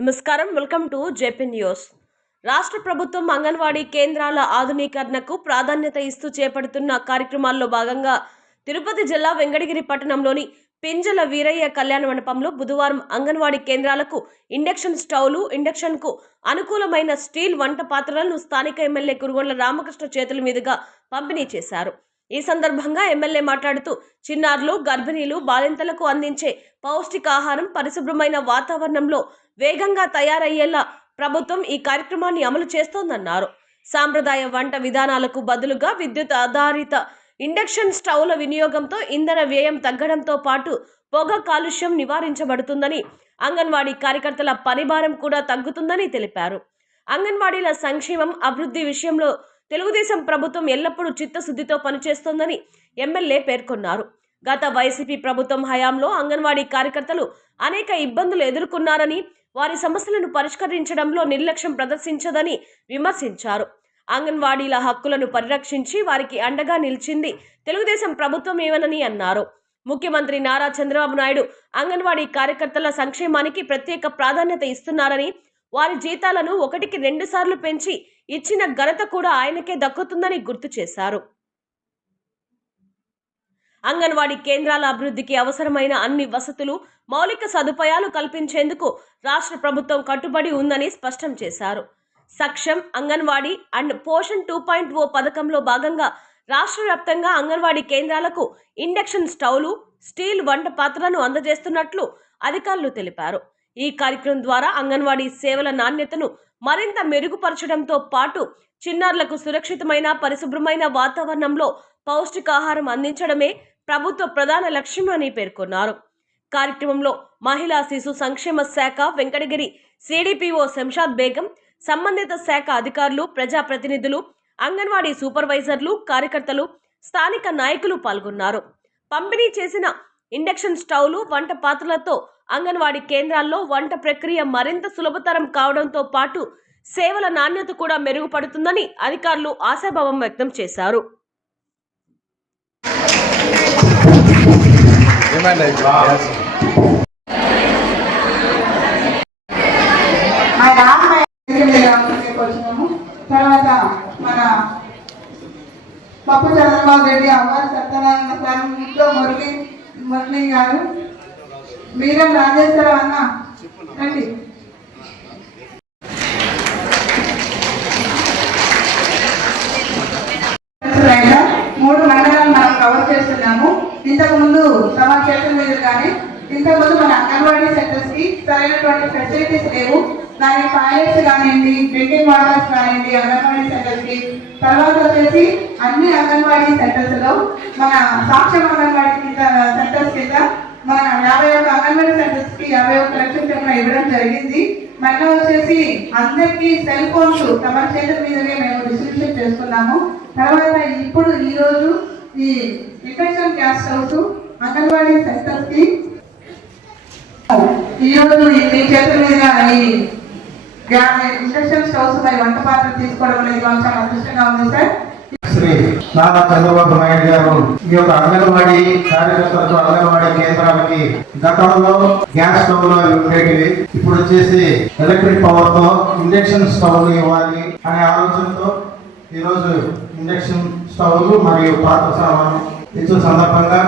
నమస్కారం, welcome to JP news. రాష్ట్ర ప్రభుత్వం అంగన్వాడీ కేంద్రాల ఆధునీకరణకు ప్రాధాన్యత ఇస్తూ చేపడుతున్న కార్యక్రమాల్లో భాగంగా తిరుపతి జిల్లా వెంకటగిరి పట్టణంలోని పింజల వీరయ్య కళ్యాణ మండపంలో బుధవారం అంగన్వాడీ కేంద్రాలకు ఇండక్షన్ స్టవ్లు, ఇండక్షన్కు అనుకూలమైన స్టీల్ వంట పాత్రలను స్థానిక ఎమ్మెల్యే కురుగొండ్ల రామకృష్ణ చేతుల మీదుగా పంపిణీ చేశారు. ఈ సందర్భంగా ఎమ్మెల్యే మాట్లాడుతూ చిన్నారులు, గర్భిణీలు, బాలింతలకు అందించే పౌష్టికాహారం పరిశుభ్రమైన వాతావరణంలో వేగంగా తయారయ్యేలా ప్రభుత్వం ఈ కార్యక్రమాన్ని అమలు చేస్తోందన్నారు. సాంప్రదాయ వంట విధానాలకు బదులుగా విద్యుత్ ఆధారిత ఇండక్షన్ స్టవ్ల వినియోగంతో ఇంధన వ్యయం తగ్గడంతో పాటు పొగ కాలుష్యం నివారించబడుతుందని, అంగన్వాడీ కార్యకర్తల పనిభారం కూడా తగ్గుతుందని తెలిపారు. అంగన్వాడీల సంక్షేమం, అభివృద్ధి విషయంలో తెలుగుదేశం ప్రభుత్వం ఎల్లప్పుడూ చిత్తశుద్ధితో పనిచేస్తోందని ఎమ్మెల్యే పేర్కొన్నారు. గత వైసీపీ ప్రభుత్వం హయాంలో అంగన్వాడీ కార్యకర్తలు అనేక ఇబ్బందులు ఎదుర్కొన్నారని, వారి సమస్యలను పరిష్కరించడంలో నిర్లక్ష్యం ప్రదర్శించదని విమర్శించారు. అంగన్వాడీల హక్కులను పరిరక్షించి వారికి అండగా నిలిచింది తెలుగుదేశం ప్రభుత్వమేనని అన్నారు. ముఖ్యమంత్రి నారా చంద్రబాబు నాయుడు అంగన్వాడీ కార్యకర్తల సంక్షేమానికి ప్రత్యేక ప్రాధాన్యత ఇస్తున్నారని, వారి జీతాలను 1కి 2 సార్లు పెంచి ఇచ్చిన ఘనత కూడా ఆయనకే దక్కుతుందని గుర్తు చేశారు. అంగన్వాడీ కేంద్రాల అభివృద్ధికి అవసరమైన అన్ని వసతులు, మౌలిక సదుపాయాలు కల్పించేందుకు రాష్ట్ర ప్రభుత్వం కట్టుబడి ఉందని స్పష్టం చేశారు. సక్షం అంగన్వాడీ అండ్ పోషణ్ 2.0 పథకంలో భాగంగా రాష్ట్ర వ్యాప్తంగా అంగన్వాడీ కేంద్రాలకు ఇండక్షన్ స్టవ్లు, స్టీల్ వంట పాత్రలను అందజేస్తున్నట్లు అధికారులు తెలిపారు. ఈ కార్యక్రమం ద్వారా అంగన్వాడీ సేవల నాణ్యతను మరింత మెరుగుపరచడంతో పాటు చిన్నారులకు సురక్షితమైన, పరిశుభ్రమైన వాతావరణంలో పౌష్టికాహారం అందించడమే ప్రభుత్వ ప్రధాన లక్ష్యమని పేర్కొన్నారు. కార్యక్రమంలో మహిళా శిశు సంక్షేమ శాఖ వెంకటగిరి సిడిపిఓ శంషాద్ బేగం, సంబంధిత శాఖ అధికారులు, ప్రజాప్రతినిధులు, అంగన్వాడీ సూపర్వైజర్లు, కార్యకర్తలు, స్థానిక నాయకులు పాల్గొన్నారు. పంపిణీ చేసిన ఇండక్షన్ స్టవ్లు, వంట పాత్రలతో అంగన్వాడీ కేంద్రాల్లో వంట ప్రక్రియ మరింత సులభతరం కావడంతో పాటు సేవల నాణ్యత కూడా మెరుగుపడుతుందని అధికారులు ఆశాభావం వ్యక్తం చేశారు. తర్వాత మన పప్పు చంద్రబాబు రెడ్డి, అవ్వారు సత్యనారాయణ సార్, ఇంట్లో మురళి గారు, మీరం రాజేశ్వరరావు అన్న రండి. మూడు మండలాలు మనం కవర్ చేస్తున్నాము. ఇంతకు ముందు సభా క్షేత్రం మీద కానీ ఇంతకుముందు మన అంగన్వాడీ సెంటర్స్ కి సరైనటువంటి ఫెసిలిటీస్ లేవు. దానికి టాయిలెట్స్ కానివ్వండి, డ్రింకింగ్ వాటర్స్ కానివ్వండి అంగన్వాడీ సెంటర్స్ కి. తర్వాత వచ్చేసి అన్ని అంగన్వాడీ సెంటర్స్ లో మన సాక్ష్యం అంగన్వాడీ సెంటర్స్ కింద మన 51 అంగన్వాడీ సెంటర్స్ కి 51 లక్షల చొప్పున ఇవ్వడం జరిగింది. మళ్ళీ వచ్చేసి అందరికీ సెల్ ఫోన్స్ తమ చేతుల మీదనే మేము డిస్ట్రిబ్యూషన్ చేసుకున్నాము. తర్వాత ఇప్పుడు ఈ రోజు ఈ induction gas stoves anganwadi centres కి ఈ రోజు మీ చేతుల మీద ఈ ఇండక్షన్ స్టవ్స్ మరి వంట పాత్ర తీసుకోవడం అనేది మాకు చాలా అదృష్టంగా ఉంది సార్. శ్రీ నారా చంద్రబాబు నాయుడు గారు ఈ యొక్క అంగన్వాడీ కార్యకర్తలకు, అంగన్వాడీ కేంద్రాలకి గతంలో గ్యాస్ స్టవ్లు ఉండేటివి, ఇప్పుడు వచ్చేసి ఎలక్ట్రిక్ పవర్ తో ఇండక్షన్ స్టవ్లు ఇవ్వాలి అనే ఆలోచనతో ఈరోజు ఇండక్షన్ స్టవ్లు మరియు పాత్ర సామాను ఇచ్చే సందర్భంగా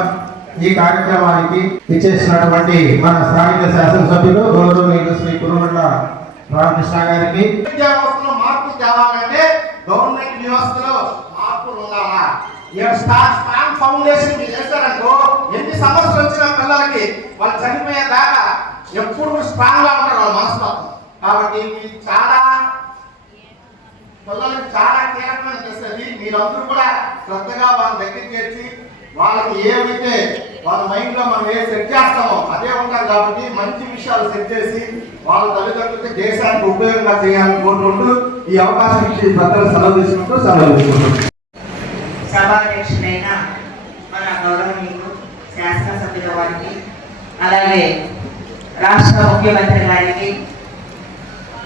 ఈ కార్యక్రమానికి ఇచ్చేసినటువంటి మన స్థానిక శాసనసభ్యులు గౌరవనీయులు శ్రీ కురుగొండ్ల రామకృష్ణ గారికి, విద్యా వ్యవస్థలో మార్పులు తేవాలంటే గవర్నమెంట్ వ్యవస్థలో మార్పులు ఉండాలా. స్ట్రాంగ్ ఫౌండేషన్ మీరు చేస్తారనుకో, ఎన్ని సమస్యలు వచ్చిన పిల్లలకి వాళ్ళు చనిపోయేదాకా ఎప్పుడు స్ట్రాంగ్ గా ఉంటారు వాళ్ళ మనస్తత్వం. కాబట్టి చాలా పిల్లలకి చాలా కీలకమైన చేసేది. మీరందరూ కూడా శ్రద్ధగా వాళ్ళ దగ్గరికి చేర్చి వాళ్ళకి ఏమైతే వాళ్ళ మైండ్ లో మనం ఏం సెట్ చేస్తామో అదే ఉంటారు. కాబట్టి మంచి విషయాలు సెట్ చేసి వాళ్ళ తల్లిదండ్రులకి దేశానికి ఉపయోగంగా చేయాలని కోరుకుంటూ ఈ అవకాశం ఇచ్చి భద్రత సెలవు తీసుకుంటూ సభాధ్యక్షుడైన మన గౌరవనీయులు శాసనసభ్యుల వారికి, అలాగే రాష్ట్ర ముఖ్యమంత్రి గారికి,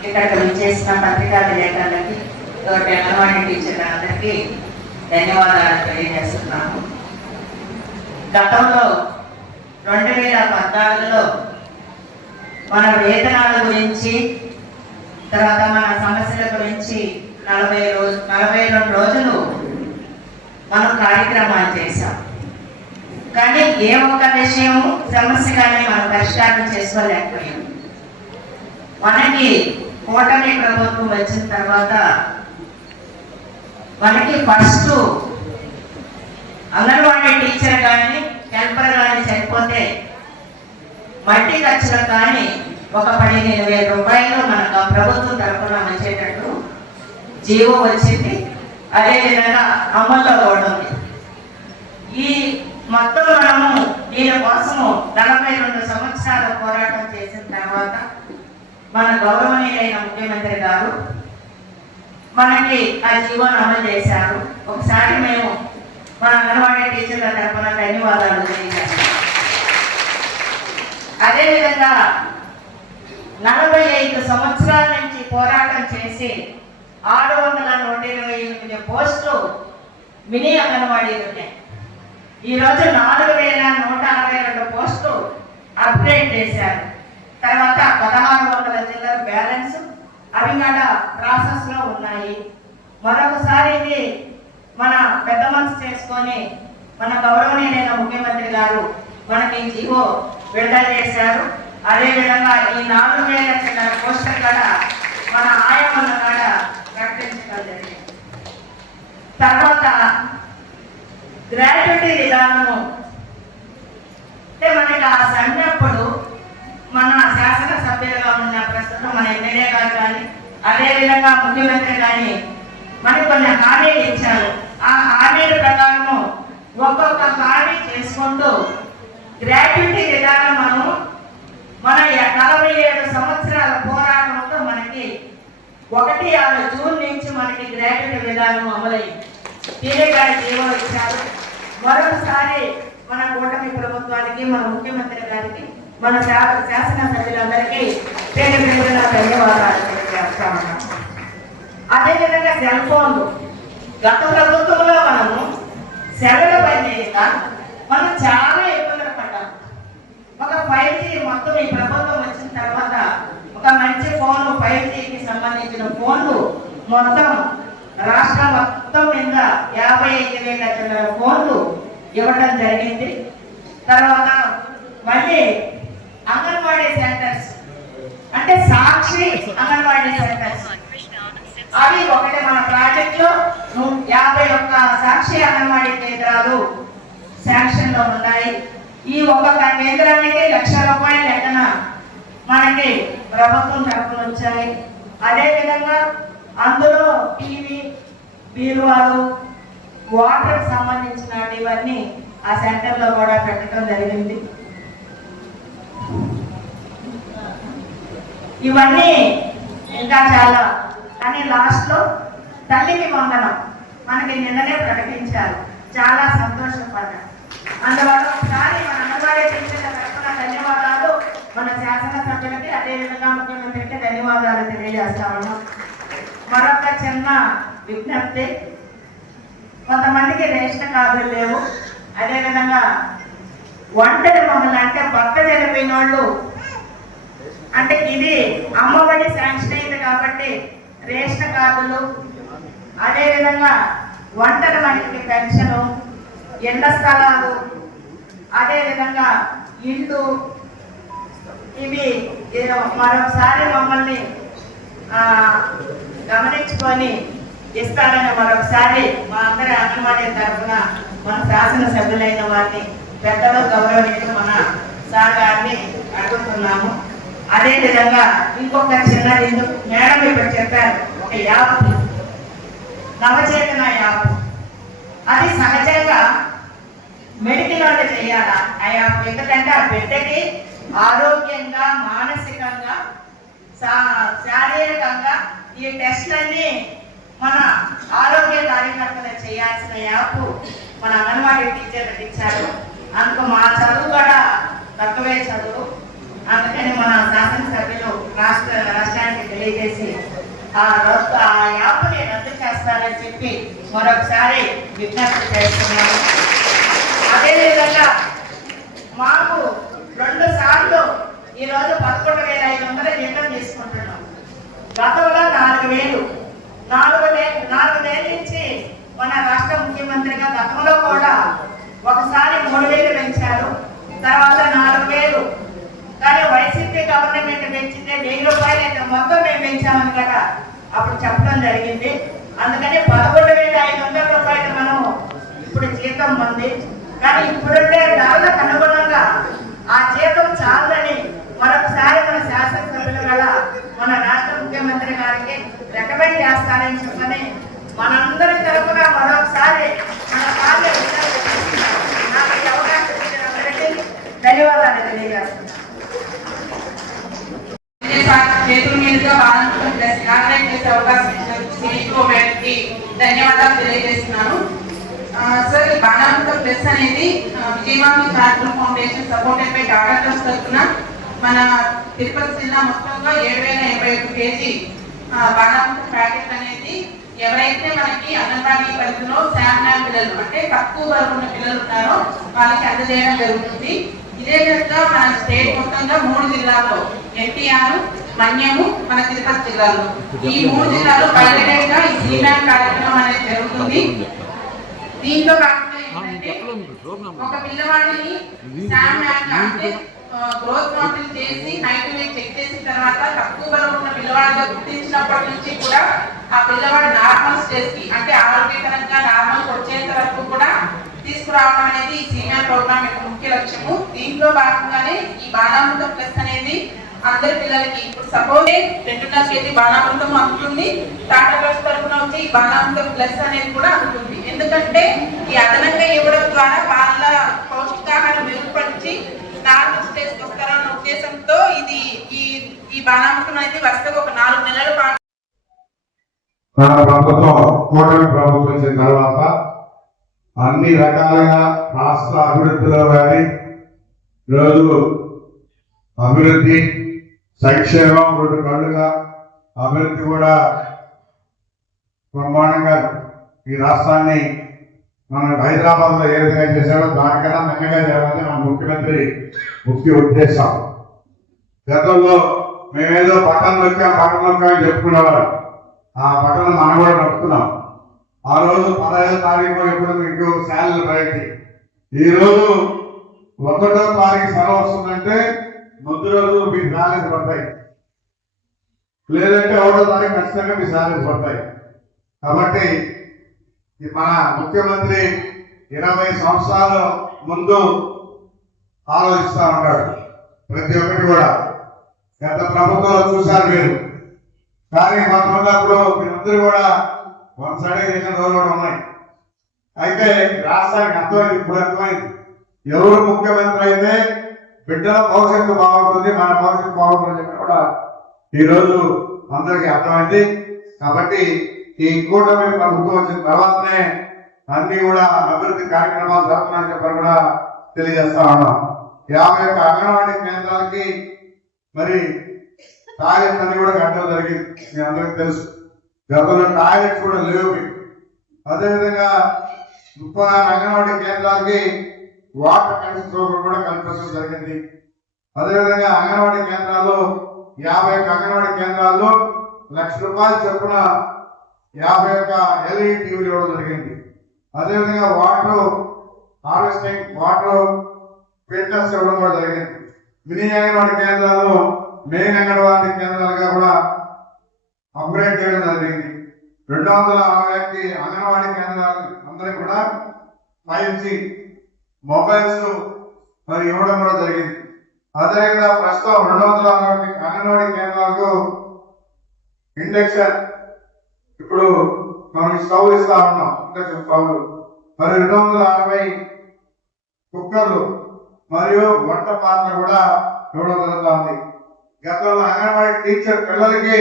ఇక్కడికి విచ్చేసిన పత్రికా విలేకరులకి, అంగన్వాడీ టీచర్లందరికీ ధన్యవాదాలు తెలియజేస్తున్నాము. గతంలో 2014లో మన వేతనాల గురించి, తర్వాత మన సమస్యల గురించి 42 రోజులు మనం కార్యక్రమాలు చేశాం. కానీ ఏ ఒక్క విషయం సమస్య కానీ మనం పరిష్కారం చేసుకోలేకపోయాం. మనకి కూటమి ప్రభుత్వం వచ్చిన తర్వాత మనకి ఫస్ట్ అంగన్వాడీ టీచర్ కానీ హెల్పర్ కానీ చనిపోతే మట్టి ఖర్చులకు కానీ ఒక 15,000 రూపాయలు మనకు ప్రభుత్వం తరఫున వచ్చేటట్టు జీవో వచ్చింది. అదేవిధంగా అమల్లో కూడా ఉంది. ఈ మొత్తం మనము దీనికోసము 42 సంవత్సరాల పోరాటం చేసిన తర్వాత మన గౌరవనీయులైన ముఖ్యమంత్రి గారు మనకి ఆ జీవోను అమలు చేశారు. ఒకసారి మేము మన అంగన్వాడీ టీచర్ల తరఫున ధన్యవాదాలు తెలియజేస్తాం. అదేవిధంగా 45 సంవత్సరాల నుంచి పోరాటం చేసి 628 పోస్టులు మినీ అంగన్వాడీలు ఉన్నాయి. ఈరోజు 4,162 పోస్టులు అప్గ్రేడ్ చేశారు. తర్వాత 1,600 జిల్లాల బ్యాలెన్స్ అవి కూడా ప్రాసెస్లో ఉన్నాయి. మరొకసారి ఇది మన పెద్ద మనసు చేసుకొని మన గౌరవనీయులైన ముఖ్యమంత్రి గారు మనకి జీవో విడుదల చేశారు. అదేవిధంగా ఈ 4,000 చిన్న పోస్టులు కూడా మన ఆయమ్మల కూడా ప్రకటించడం జరిగింది. తర్వాత గ్రాట్యుటీ విధానము అంటే మనకి ఆ సన్నప్పుడు మన శాసనసభ్యులుగా ఉన్న ప్రస్తుతం మన ఎమ్మెల్యే గారు కానీ అదేవిధంగా ముఖ్యమంత్రి కానీ మనకు కొన్ని హామీలు ఇచ్చారు. ఆ హామీల ప్రకారము ఒక్కొక్క హామీ చేసుకుంటూ గ్రాట్యుటీ విధానం మనము మన 47 సంవత్సరాల పోరాటంతో మనకి 1 జూన్ నుంచి మనకి గ్రాట్యుటీ విధానం అమలైంది. దీని గారి జీవో ఇచ్చారు. మరొకసారి మన కూటమి ప్రభుత్వానికి, మన ముఖ్యమంత్రి గారికి, మన శాసనసభ్యులందరికీ పేరు పేరున ధన్యవాదాలు తెలియజేస్తామన్నాం. అదేవిధంగా సెల్ ఫోన్లు గత ప్రభుత్వంలో మనము సెలవులు పనిచేయక మనం చాలా ఇబ్బందులు పడ్డాం. ఒక 5G మొత్తం ఈ ప్రభుత్వం వచ్చిన తర్వాత ఒక మంచి ఫోన్లు 5Gకి సంబంధించిన ఫోన్లు మొత్తం రాష్ట్రం మొత్తం మీద 55,000 ఫోన్లు ఇవ్వడం జరిగింది. తర్వాత మళ్ళీ అంగన్వాడీ సెంటర్స్ అంటే సాక్షి అంగన్వాడీ సెంటర్స్ అవి ఒకటి మన ప్రాజెక్టులో 51 సాక్షి అంగన్వాడీ కేంద్రాలు శాంక్షన్ లో ఉన్నాయి. ఈ ఒక్కొక్క కేంద్రానికి ₹1,00,000 లెక్కన మనకి ప్రభుత్వం తరఫున వచ్చాయి. అదేవిధంగా అందులో టీవీ, బీరువాలు, వాటర్ సంబంధించినవన్నీ ఆ సెంటర్లో కూడా పెట్టడం జరిగింది. ఇవన్నీ ఇంకా చాలా. కానీ లాస్ట్లో తల్లికి వందనం మనకి నిన్ననే ప్రకటించారు. చాలా సంతోషపడ్డాను. అందువల్ల ఒకసారి మన అంగన్వాడీ టీచర్ల తరఫున ధన్యవాదాలు, మన శాసనసభ్యులకి అదేవిధంగా ముఖ్యమంత్రికి ధన్యవాదాలు తెలియజేస్తాము. మరొక చిన్న విజ్ఞప్తి, కొంతమందికి రేషన్ కార్డులు లేవు. అదేవిధంగా ఒంటరి మహిళలు అంటే భర్త చనిపోయిన వాళ్ళు అంటే ఇది అమ్మఒడి శాంక్షన్ అయింది కాబట్టి రేషన్ కార్డులు, అదేవిధంగా ఒంటరి మహిళకి పెన్షను, ఎండ స్థలాలు, అదేవిధంగా ఇల్లు, ఇవి మరొకసారి మమ్మల్ని గమనించుకొని ఇస్తారని మరొకసారి మా అందరి అంగన్వాడీ తరఫున మన శాసనసభ్యులైన వారిని పెద్దలు గౌరవనీయులు మన సార్ గారిని అడుగుతున్నాము. అదేవిధంగా ఇంకొక చిన్నది మేడం ఇప్పుడు చెప్పారు, ఒక యాప్ నవచేతన యాప్. అది సహజంగా మెడికల్ వాళ్ళు చేయాలా ఆ యాప్? ఎందుకంటే ఆ బిడ్డకి ఆరోగ్యంగా, మానసికంగా, శారీరకంగా ఈ టెస్ట్లన్నీ మన ఆరోగ్య కార్యకర్తలు చేయాల్సిన యాప్ మన అంగన్వాడీ టీచర్లకు ఇచ్చారు. అందుకు మా చదువు కూడా తక్కువే చదువు, అందుకని మన శాసనసభ్యులు రాష్ట్రానికి తెలియజేసి ఆ యాప్ని రద్దు చేస్తారని చెప్పి మరొకసారి విజ్ఞప్తి చేస్తున్నాము. అదేవిధంగా మాకు 2 సార్లు ఈ రోజు 11,500 జీతం తీసుకుంటున్నాం. గతంలో 4,000 నుంచి మన రాష్ట్ర ముఖ్యమంత్రిగా గతంలో కూడా ఒకసారి 3,000 పెంచారు, తర్వాత 4,000. కానీ వైసీపీ గవర్నమెంట్ పెంచితే 1,000 రూపాయలు అయితే మొత్తం మేము పెంచామని కదా అప్పుడు చెప్పడం జరిగింది. అందుకని 11,500 రూపాయలు మనం ఇప్పుడు జీతం ఉంది. కానీ ఇప్పుడుండే ధరలకు అనుగుణంగా ఆ జీతం చాలని మరొకసారి మన శాసనసభ్యులు గల మన రాష్ట్ర ముఖ్యమంత్రి గారికి రికమెండ్ చేస్తానని చెప్పని మనందరి తరఫున మరొకసారి మన నాకు ఈ అవకాశం ఇచ్చిన అందరికీ ధన్యవాదాలు తెలియజేస్తున్నాను. చేతుల మీదుగా బాణామృతం ప్లస్ ఇనాగ్రేట్ చేసే అవకాశం ఇచ్చిన సిఇఓ మేడంకి ధన్యవాదాలు తెలియజేస్తున్నాను. సార్, ఈ బాణామృతం ప్లస్ అనేది Vijayawada charitable foundation supported by Tata trust తరఫున మన తిరుపతి జిల్లా మొత్తంలో 7,081 కేజీ బాణామృతం ప్యాకెట్ అనేది ఎవరైతే మనకి అంగన్వాడీ పరిధిలో శామ్యాన్ పిల్లలు అంటే తక్కువ బరువు ఉన్న పిల్లలు ఉన్నారో వాళ్ళకి అందజేయడం జరుగుతుంది. ఇదే విధంగా మన స్టేట్ మొత్తంగా 3 జిల్లాల్లో ఎన్టీఆర్, మన్యము, మన తిరుపతి జిల్లాలో ఈ 3 జిల్లాలో పైలట్ గా ఈ సీమ్యాన్ కార్యక్రమం అనేది జరుగుతుంది. దీంతో కాకుండా ఏంటంటే ఒక పిల్లవాడిని శామ్యాన్ అంటే గ్రోత్ మోడల్ చేసి హైట్ వెయిట్ చెక్ చేసిన తర్వాత తక్కువ బరువు ఉన్న పిల్లవాడిగా గుర్తించినప్పటి నుంచి కూడా ఆ పిల్లవాడు నార్మల్ స్టేజ్ కి అంటే ఆరోగ్యకరంగా నార్మల్ వచ్చేంత వరకు కూడా తీసుకురావడం అనేది ఈ సీనియర్ ప్రోగ్రామ్ యొక్క ముఖ్య లక్ష్యము. దీంట్లో భాగంగానే ఈ బాణామృతం ప్లస్ అనేది అందరి పిల్లలకి ఇప్పుడు సపోజ్ 2.5 కేజీ బాణామృతం అందుతుంది. టాటా ట్రస్ట్ తరఫున వచ్చి ఈ బాణామృతం ప్లస్ అనేది కూడా అందుతుంది. ఎందుకంటే ఈ అదనంగా ఇవ్వడం ద్వారా వాళ్ళ పౌష్టికాహారం మెరుగుపరిచి నార్మల్ స్టేజ్ వస్తారన్న ఉద్దేశంతో ఇది ఈ బాణామృతం అనేది వస్తే ఒక 4 నెలల పాటు మన ప్రభుత్వం కూటమి ప్రభుత్వం వచ్చిన తర్వాత అన్ని రకాలుగా రాష్ట్ర అభివృద్ధిలో కానీ రోజు అభివృద్ధి సంక్షేమం 2 కళ్ళుగా అభివృద్ధి కూడా బ్రహ్మాండంగా ఈ రాష్ట్రాన్ని మన హైదరాబాద్ లో ఏ విధంగా చేశాడో దానికన్నా మెల్లగా చేయాలని మన ముఖ్యమంత్రి ముఖ్య ఉద్దేశం. గతంలో మేమేదో పట్టణం నొక్కామని చెప్పుకునేవారు. ఆ పట్టణం మనం కూడా నొక్కుతున్నాం. ఆ రోజు 15వ తారీఖు ఎప్పుడు మీకు శాలరీ ప్రయత్ని, ఈ రోజు 1వ తారీఖు సెలవు వస్తుందంటే ముందు రోజు మీ శాలరీ పడతాయి, లేదంటే 1వ తారీఖు ఖచ్చితంగా మీ శాలరీ పడతాయి. కాబట్టి మన ముఖ్యమంత్రి 20 సంవత్సరాల ముందు ఆలోచిస్తా ఉంటాడు ప్రతి ఒక్కటి కూడా. గత ప్రభుత్వంలో చూశారు మీరు, కానీ మనకున్నప్పుడు మీరందరూ కూడా వన్ సైడ్ చేసిన రోజులు కూడా ఉన్నాయి. అయితే రాష్ట్రానికి అర్థమైంది, ఇప్పుడు అర్థమైంది ఎవరు ముఖ్యమంత్రి అయితే బిడ్డల భవిష్యత్తు బాగుంటుంది, మన భవిష్యత్తు బాగుంటుంది చెప్పి కూడా ఈరోజు అందరికీ అర్థమైంది. కాబట్టి ఈ కూటమి ప్రభుత్వం వచ్చిన తర్వాతనే అన్ని కూడా అభివృద్ధి కార్యక్రమాలు జరుగుతున్నాయని చెప్పని కూడా తెలియజేస్తా ఉన్నాం. 51 అంగన్వాడీ కేంద్రాలకి మరి టాయిలెట్స్ అన్ని కూడా కట్టడం జరిగింది, మీ అందరికీ తెలుసు. గతంలో టాయిలెట్స్ కూడా లేవు. అదేవిధంగా 36 అంగన్వాడీ కేంద్రాలకి వాటర్ కనెక్షన్ కూడా కల్పించడం జరిగింది. అదేవిధంగా అంగన్వాడీ కేంద్రాల్లో 51 అంగన్వాడీ కేంద్రాల్లో ₹1,00,000 చొప్పున 51 LED టీవీలు ఇవ్వడం జరిగింది. అదేవిధంగా వాటర్ హార్వెస్టింగ్ వాటర్ ఫిల్టర్స్ ఇవ్వడం కూడా జరిగింది. మినీ అంగన్వాడీ కేంద్రాల్లో మెయిన్ అంగన్వాడీ కేంద్రాలుగా కూడా అప్గ్రేడ్ చేయడం జరిగింది. 260 అంగన్వాడీ కేంద్రాలు అందరికీ కూడా 5G మొబైల్స్ మరి ఇవ్వడం కూడా జరిగింది. అదేవిధంగా ప్రస్తుతం 260 అంగన్వాడీ కేంద్రాలకు ఇండక్షన్ ఇప్పుడు మనం స్టవ్ ఇస్తా ఉన్నాం, ఇండక్షన్ స్టవ్లు. మరి 260 కుక్కర్లు మరియు వంట పాత్ర కూడా ఇవ్వడం జరుగుతుంది. గతంలో అంగన్వాడీ టీచర్ పిల్లలకి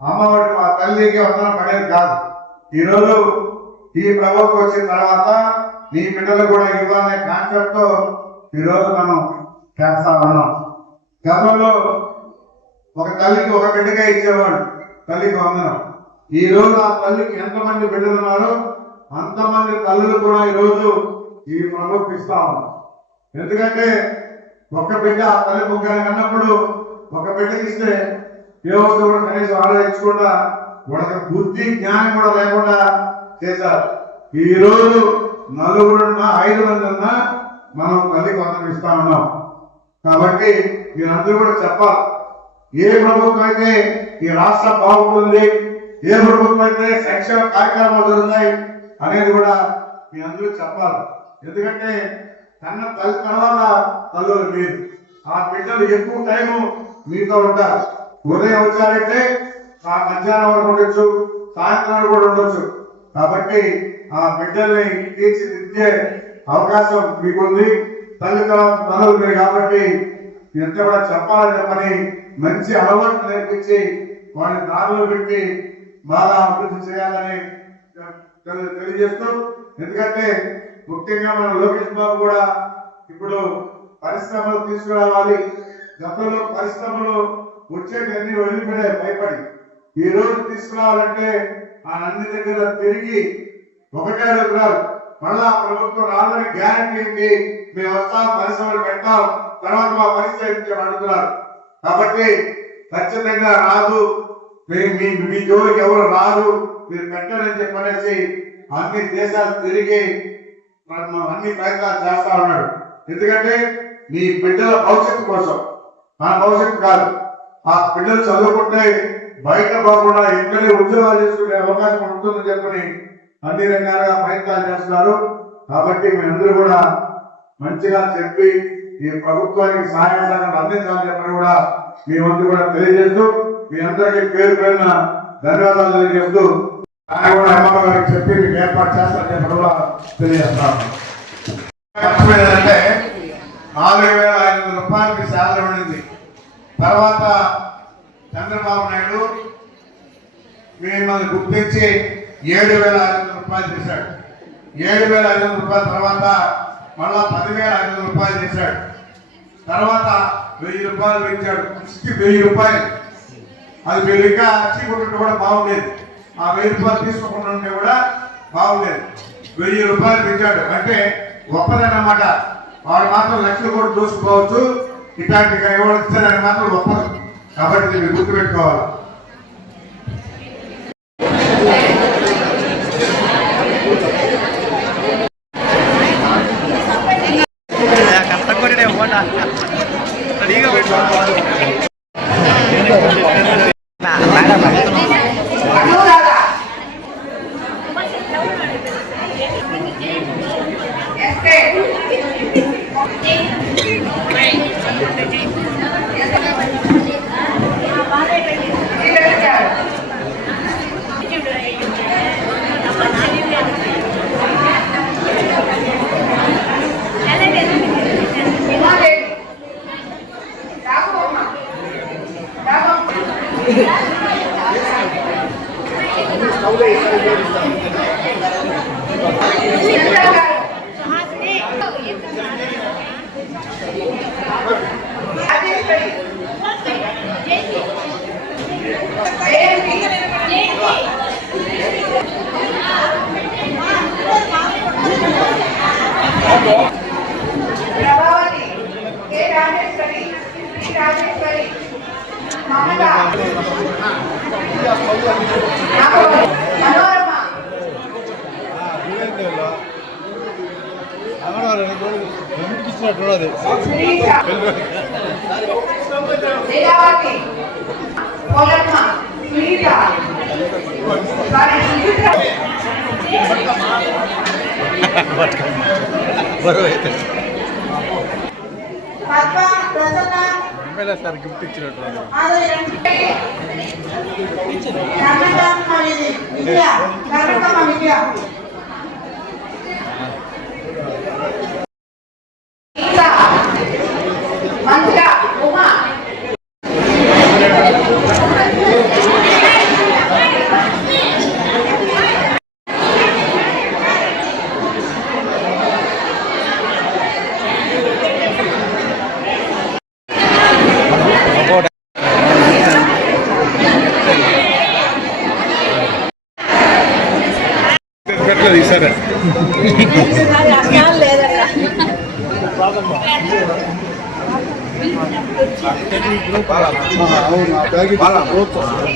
అమ్మఒడి మా తల్లికి వందనం పడేది కాదు. ఈరోజు ఈ ప్రభుత్వం వచ్చిన తర్వాత నీ బిడ్డలు కూడా ఇవ్వాలనే కాన్సెప్ట్ తో ఈరోజు మనం చేస్తా ఉన్నాం. గతంలో ఒక తల్లికి ఒక బిడ్డగా ఇచ్చేవాడు తల్లికి వందనం. ఈ రోజు ఆ తల్లికి ఎంతమంది బిడ్డలు ఉన్నారో అంతమంది తల్లులు కూడా ఈరోజు ఈ ప్రభుత్వం ఇస్తా ఉన్నాం. ఎందుకంటే ఒక బిడ్డ తల్లి ముగ్గురు అన్నప్పుడు ఒక బిడ్డకి ఇస్తే ఏమవుతుందో కనీసం ఆలోచించకుండా వాళ్ళకి బుద్ధి జ్ఞానం కూడా లేకుండా చేశారు. ఈ రోజు నలుగురున్నా 5 మంది ఉన్నా మనం తల్లికి వందనం ఇస్తా ఉన్నాం. కాబట్టి మీరందరూ కూడా చెప్పాలి, ఏ ప్రభుత్వం అయితే ఈ రాష్ట్రం బాగుంటుంది, ఏ ప్రభుత్వం అయితే సంక్షేమ కార్యక్రమాలు జరుగుతాయి అనేది కూడా మీ అందరూ చెప్పాలి. ఎందుకంటే కన్న తల్లి తర్వాత తల్లులు మీరు, ఆ బిడ్డలు ఎక్కువ టైము మీతో ఉంటారు. ఉదయం వచ్చారంటే ఆ మధ్యాహ్నం వరకు ఉండొచ్చు, సాయంత్రం కూడా ఉండొచ్చు. కాబట్టి ఆ బిడ్డల్ని తీర్చిదిద్దే అవకాశం మీకుంది. తల్లి తర్వాత తల్లులు మీరు కాబట్టి ఎంత కూడా చెప్పాలని చెప్పని మంచి అలవాటు నేర్పించి వాడిని దారిలో పెట్టి బాగా అభివృద్ధి చేయాలని తెలియజేస్తూ, ఎందుకంటే ముఖ్యంగా మన లోకేష్ బాబు కూడా ఇప్పుడు పరిశ్రమలు తీసుకురావాలి. గతంలో పరిశ్రమలు వచ్చేటన్ని వెళ్ళిపోయాయి భయపడి. ఈ రోజు తీసుకురావాలంటే ఆ అన్ని దగ్గర తిరిగి ఒకటే అడుగుతున్నారు, మళ్ళా ప్రభుత్వం రాదని గ్యారంటీ ఉంది, మేము వస్తాం, పరిశ్రమలు పెట్టాం, తర్వాత మా పరిస్థితి అడుగుతున్నారు. కాబట్టి ఖచ్చితంగా రాదు, మీ జోలికి ఎవరు రాదు, మీరు పెట్టాలని చెప్పనేసి అన్ని దేశాలు తిరిగి అన్ని ప్రయత్నాలు చేస్తా ఉన్నాడు. ఎందుకంటే మీ బిడ్డల భవిష్యత్తు కోసం, మన భవిష్యత్తు కాదు. ఆ బిడ్డలు చదువుకుంటే బయట పోకుండా ఇంట్లోనే ఉద్యోగాలు చేసుకునే అవకాశం ఉంటుందని చెప్పని అన్ని రకాలుగా ప్రయత్నాలు చేస్తున్నారు. కాబట్టి మీ అందరూ కూడా మంచిగా చెప్పి ఈ ప్రభుత్వానికి సహాయ సహకారం అందించాలని చెప్పని కూడా మీ వంతు కూడా తెలియజేస్తూ, మీ అందరికీ పేరు పేరున ధన్యవాదాలు తెలియజేస్తూ, ఆయన కూడా ఎంఆర్ఓ గారికి చెప్పి మీకు ఏర్పాటు చేస్తారని చెప్పడం కూడా తెలియజేస్తాను. అంటే 4,500 రూపాయలకి శాలరీ ఉండింది. తర్వాత చంద్రబాబు నాయుడు మిమ్మల్ని గుర్తించి 7,500 రూపాయలు చేశాడు. 7,500 రూపాయల తర్వాత మళ్ళా 10,500 రూపాయలు చేశాడు. తర్వాత 1,000 రూపాయలు పెంచాడు. 1,000 రూపాయలు. అది మీరు ఇంకా చీకుంటుంటే కూడా బాగుండేది. ఆ 1,000 రూపాయలు తీసుకోకుండా ఉంటే కూడా బాగుండేది. 1,000 రూపాయలు పెంచాడు అంటే గొప్పదన్నమాట. వాడు మాత్రం లక్షలు కూడా దూసుకోవచ్చు, ఇట్లాంటి ఎవరు ఇచ్చారని మాత్రం గొప్పది. కాబట్టి మీరు గుర్తుపెట్టుకోవాలి. ప్రభావతి, కే రాజేశ్వరి, శ్రీ రాజేశ్వరి, మమత, మనోరమ, లీలావతి, పోలమ్మ, సునీత, పద్మ, ప్రసన్న, సార్ గిఫ్ట్ ఇచ్చినట్టు విద్య మంత్ర, ఉమా, పెట్టలేదు సరే లేదన్నా అవును